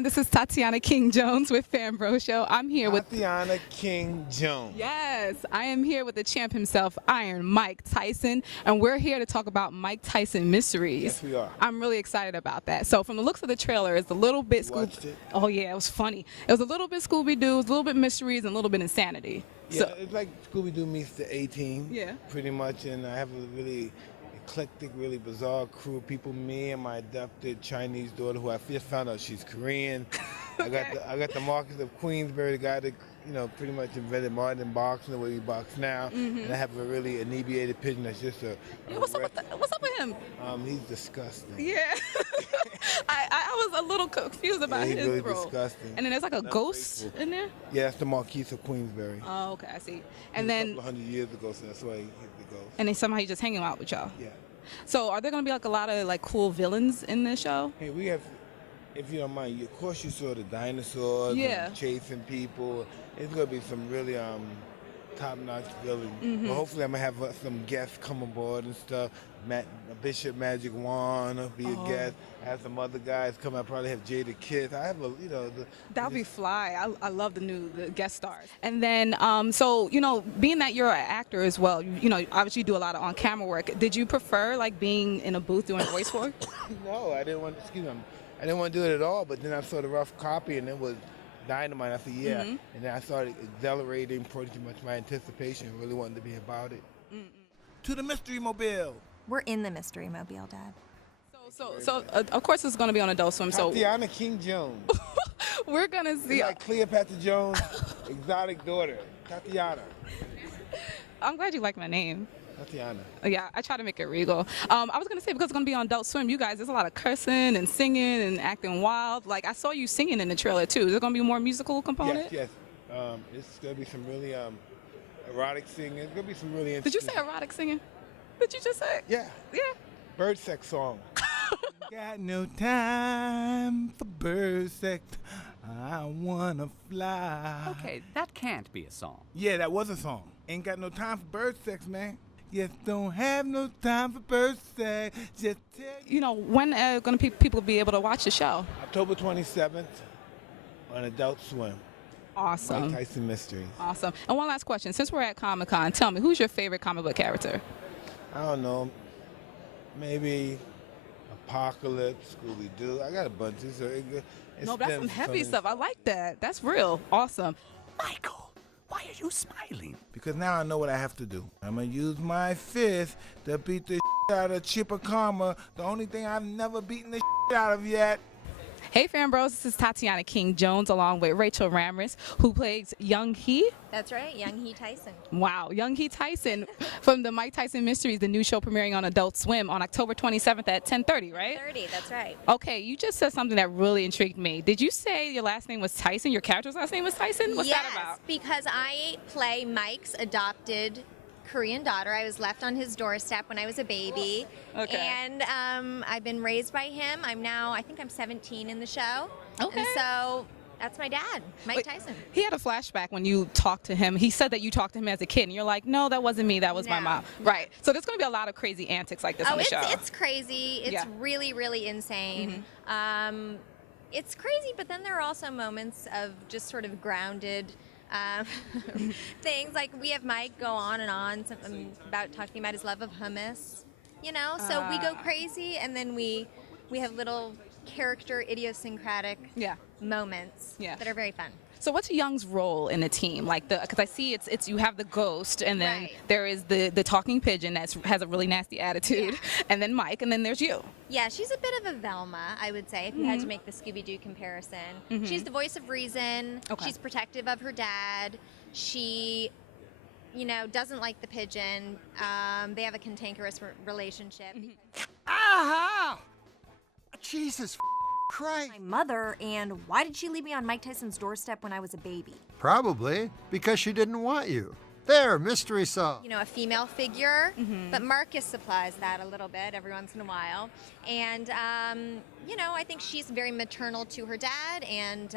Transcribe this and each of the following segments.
everyone. This is Tatiana King-Jones with FanBrosShow. I'm here with Tatiana King-Jones. Yes, I am here with the champ himself, Iron Mike Tyson, and we're here to talk about Mike Tyson Mysteries. Yes, we are. I'm really excited about that. So, from the looks of the trailer, it's a little bit Watched it? Oh yeah, it was funny. It was a little bit Scooby-Doo, it was a little bit mysteries, and a little bit insanity. Yeah, it's like Scooby-Doo meets the A-Team. Yeah. Pretty much, and I have a really eclectic, really bizarre crew of people. Me and my adopted Chinese daughter, who I just found out she's Korean. Okay. I got the Marcus of Queensberry, the guy that pretty much invented modern boxing the way we box now. And I have a really inebriated pigeon that's just a. Yeah, what's up with him? He's disgusting. Yeah. I was a little confused about he's his really role. disgusting. And then there's like a ghost in there? Yeah, that's the Marquis of Queensberry. Oh, okay, I see. He And was then, a couple of 100 years ago, so that's why he's the ghost. and then somehow he's just hanging out with y'all. Yeah. So are there going to be like a lot of like cool villains in this show? Hey, we have, if you don't mind, of course you saw the dinosaurs Yeah. and chasing people. It's going to be some really top-notch villains. But hopefully I'm going to have some guests come aboard and stuff. Bishop Magic Wand will be a guest. I have some other guys come. I probably have Jada Kiss. I have That'll be fly. I love the guest stars. And then, so, being that you're an actor as well, obviously you do a lot of on-camera work. Did you prefer like being in a booth doing voice work? No, I didn't want. I didn't want to do it at all. But then I saw the rough copy, and it was dynamite. I said, yeah. And then I started accelerating pretty much my anticipation. Really wanted to be about it. To the Mystery Mobile. We're in the Mystery Mobile, Dad. So of course it's going to be on Adult Swim. So Tatiana King-Jones. we're going to see. It's like Cleopatra Jones' exotic daughter, Tatiana. I'm glad you like my name. Tatiana. Yeah, I try to make it regal. I was going to say, because it's going to be on Adult Swim, you guys, there's a lot of cursing and singing and acting wild. Like, I saw you singing in the trailer, too. Is there going to be more musical component? Yes. It's going to be some really erotic singing. It's going to be some really Did you interesting. say erotic singing? Did you just say? Yeah. Yeah. Bird sex song. Got no time for bird sex. I wanna fly. Okay, that can't be a song. Yeah, that was a song. Ain't got no time for bird sex, man. Yes, don't have no time for bird sex. Just tell When going to people be able to watch the show? October 27th on Adult Swim. Awesome. Mike Tyson Mysteries. Awesome. And one last question. Since we're at Comic-Con, tell me, who's your favorite comic book character? I don't know. Maybe Apocalypse, Scooby-Doo. I got a bunch. No, that's some heavy stuff. I like that. That's real. Awesome. Michael, why are you smiling? Because now I know what I have to do. I'm going to use my fist to beat the out of Chipacama, the only thing I've never beaten the out of yet. Hey, FanBros, this is Tatiana King-Jones along with Rachel Ramras, who plays Young He. That's right, Young He Tyson. Wow, Young He Tyson from the Mike Tyson Mysteries, the new show premiering on Adult Swim on October 27th at 10:30, right? 30, that's right. Okay, you just said something that really intrigued me. Did you say your last name was Tyson? Your character's last name was Tyson? What's that about? Yes, because I play Mike's adopted Korean daughter. I was left on his doorstep when I was a baby. Okay. And I've been raised by him. I think I'm 17 in the show. Okay. And so that's my dad, Mike Wait, Tyson. He had a flashback when you talked to him. He said that you talked to him as a kid, and you're like, no, that wasn't me. That was my No. mom. Right. So there's going to be a lot of crazy antics like this on the show. It's crazy. It's Yeah. really, really insane. It's crazy, but then there are also moments of just sort of grounded things. Like we have Mike go on and on about talking about his love of hummus, so we go crazy, and then we have little character idiosyncratic moments that are very fun. So what's Young's role in the team? Like because I see it's you have the ghost, and then Right. there is the talking pigeon that has a really nasty attitude, and then Mike, and then there's you. Yeah, she's a bit of a Velma, I would say, if you had to make the Scooby-Doo comparison. She's the voice of reason. Okay. She's protective of her dad. She, doesn't like the pigeon. They have a cantankerous relationship. Aha! Jesus Christ. My mother, and why did she leave me on Mike Tyson's doorstep when I was a baby? Probably because she didn't want you. There, mystery solved. A female figure, but Marcus supplies that a little bit every once in a while. And, I think she's very maternal to her dad, and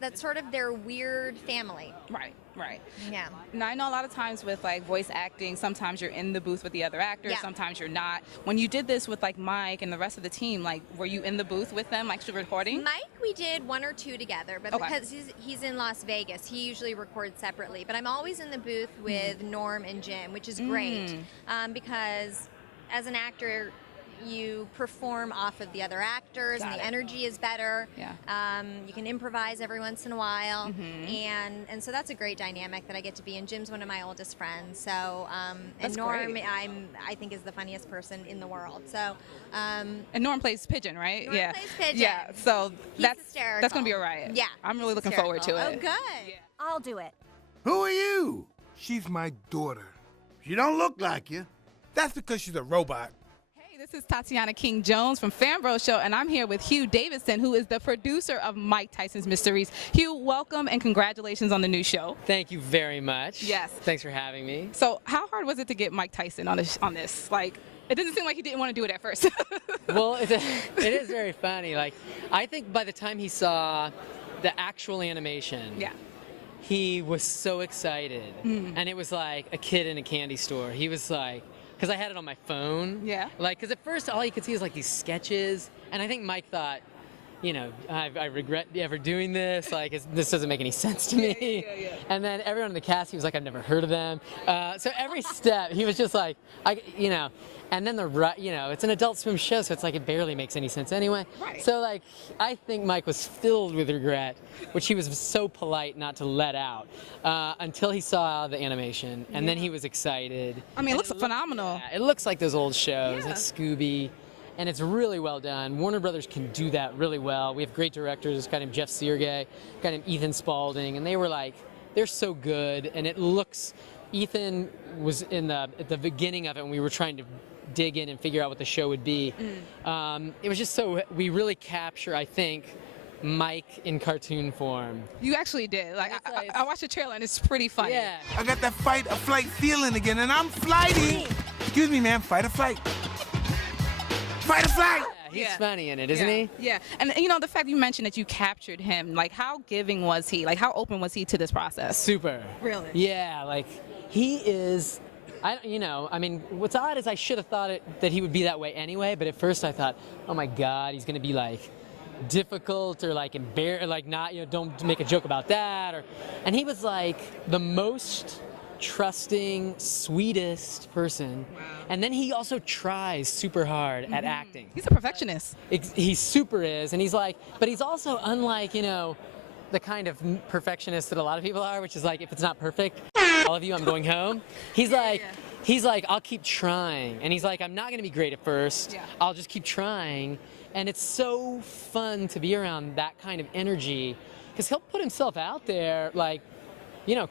that's sort of their weird family. Right. Right. Yeah. Now, I know a lot of times with like voice acting, sometimes you're in the booth with the other actors, Yeah. sometimes you're not. When you did this with like Mike and the rest of the team, like were you in the booth with them, like recording? Mike, we did 1 or 2 together, but Okay. because he's in Las Vegas, he usually records separately. But I'm always in the booth with Norm and Jim, which is great because as an actor, you perform off of the other actors, Got and the it. energy is better. Yeah. You can improvise every once in a while, and so that's a great dynamic that I get to be in. Jim's one of my oldest friends, so That's and Norm, great. I think is the funniest person in the world. So. And Norm plays Pigeon, right? Norm yeah. plays Pigeon. Yeah. So He's that's hysterical. gonna be a riot. Yeah. I'm really he's looking forward to hysterical. it. Oh, good. Yeah. I'll do it. Who are you? She's my daughter. She don't look like you. That's because she's a robot. Hey, this is Tatiana King-Jones from FanBrosShow, and I'm here with Hugh Davidson, who is the producer of Mike Tyson's Mysteries. Hugh, welcome and congratulations on the new show. Thank you very much. Yes. Thanks for having me. So, how hard was it to get Mike Tyson on this? Like, it doesn't seem like he didn't want to do it at first. Well, it is very funny. Like, I think by the time he saw the actual animation, yeah. he was so excited. And it was like a kid in a candy store. He was like, because I had it on my phone. Yeah. Like, because at first all you could see was like these sketches. And I think Mike thought, you know, I regret ever doing this. Like, this doesn't make any sense to me. Yeah. And then everyone in the cast, he was like, I've never heard of them. So every step, he was just like, and then it's an Adult Swim show, so it's like it barely makes any sense anyway. Right. So like, I think Mike was filled with regret, which he was so polite not to let out until he saw the animation, and then he was excited. I mean, it And looks phenomenal. Yeah, it looks like those old shows, Yeah. like Scooby. And it's really well done. Warner Brothers can do that really well. We have great directors, this guy named Jeff Seargay, a guy named Ethan Spalding, and they were like, they're so good. And it looks, Ethan was at the beginning of it when we were trying to dig in and figure out what the show would be. It was just so, we really capture, I think, Mike in cartoon form. You actually did. Like, It's like- I watched the trailer and it's pretty funny. Yeah. I got that fight or flight feeling again, and I'm flighty. Excuse me, ma'am. Fight or flight. Fight or flight. He's Yeah. funny in it, isn't he? Yeah. And the fact you mentioned that you captured him, like how giving was he? Like how open was he to this process? Super. Really? Yeah, like he is. I mean, what's odd is I should have thought that he would be that way anyway. But at first I thought, oh my God, he's gonna be like difficult or like embarrassed, like not, don't make a joke about that. And he was like the most trusting, sweetest person. Wow. And then he also tries super hard at acting. He's a perfectionist. He super is, and he's like, but he's also unlike, the kind of perfectionist that a lot of people are, which is like, if it's not perfect, all of you, I'm going home. He's like, I'll keep trying. And he's like, I'm not gonna be great at first. Yeah. I'll just keep trying. And it's so fun to be around that kind of energy, because he'll put himself out there, like,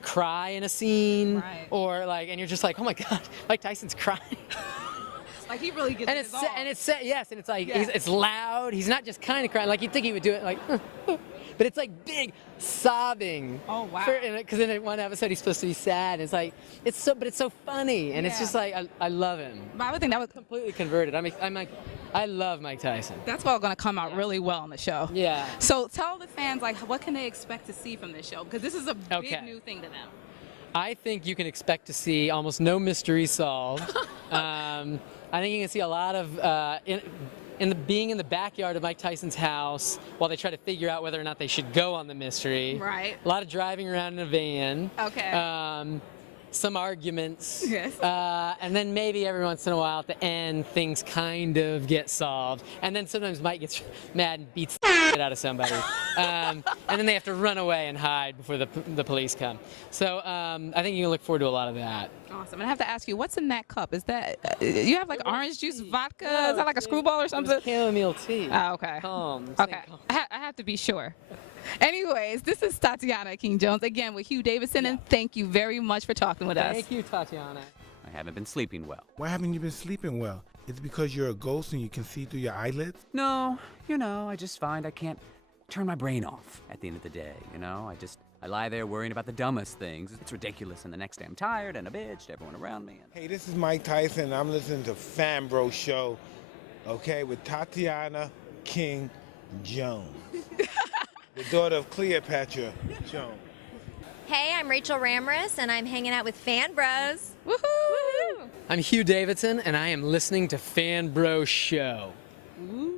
cry in a scene, Right. or like, and you're just like, oh my God, Mike Tyson's crying. Like he really gets And his it's all. yes, and it's like Yeah. it's loud. He's not just kind of crying. Like you'd think he would do it like, but it's like big sobbing. Oh, wow. Because in one episode he's supposed to be sad. It's like but it's so funny, and it's Yeah. just like I love him. But I would think that was Completely converted. I'm like, I love Mike Tyson. that's all going to come out really well on the show. Yeah. So tell the fans like what can they expect to see from this show, because this is a big Okay. new thing to them. I think you can expect to see almost no mysteries solved. I think you can see a lot of being in the backyard of Mike Tyson's house while they try to figure out whether or not they should go on the mystery. Right. A lot of driving around in a van. Okay. Some arguments. Yes. And then maybe every once in a while at the end things kind of get solved. And then sometimes Mike gets mad and beats the shit out of somebody. And then they have to run away and hide before the police come. So I think you can look forward to a lot of that. Awesome. And I have to ask you, what's in that cup? Is that you have like orange juice, vodka? Is that like a screwball or something? It was chamomile tea. Oh, okay. Calm. Okay. Stay calm. I have to be sure. Anyways, this is Tatiana King-Jones again with Hugh Davidson, and thank you very much for talking with us. Thank you, Tatiana. I haven't been sleeping well. Why haven't you been sleeping well? Is it because you're a ghost and you can see through your eyelids? No, I just find I can't turn my brain off at the end of the day, I lie there worrying about the dumbest things. It's ridiculous, and the next day I'm tired and a bitch to everyone around me. Hey, this is Mike Tyson, and I'm listening to FanBrosShow, okay, with Tatiana King-Jones, the daughter of Cleopatra Jones. Hey, I'm Rachel Ramras, and I'm hanging out with FanBros. Woohoo! I'm Hugh Davidson, and I am listening to FanBros Show. Ooh.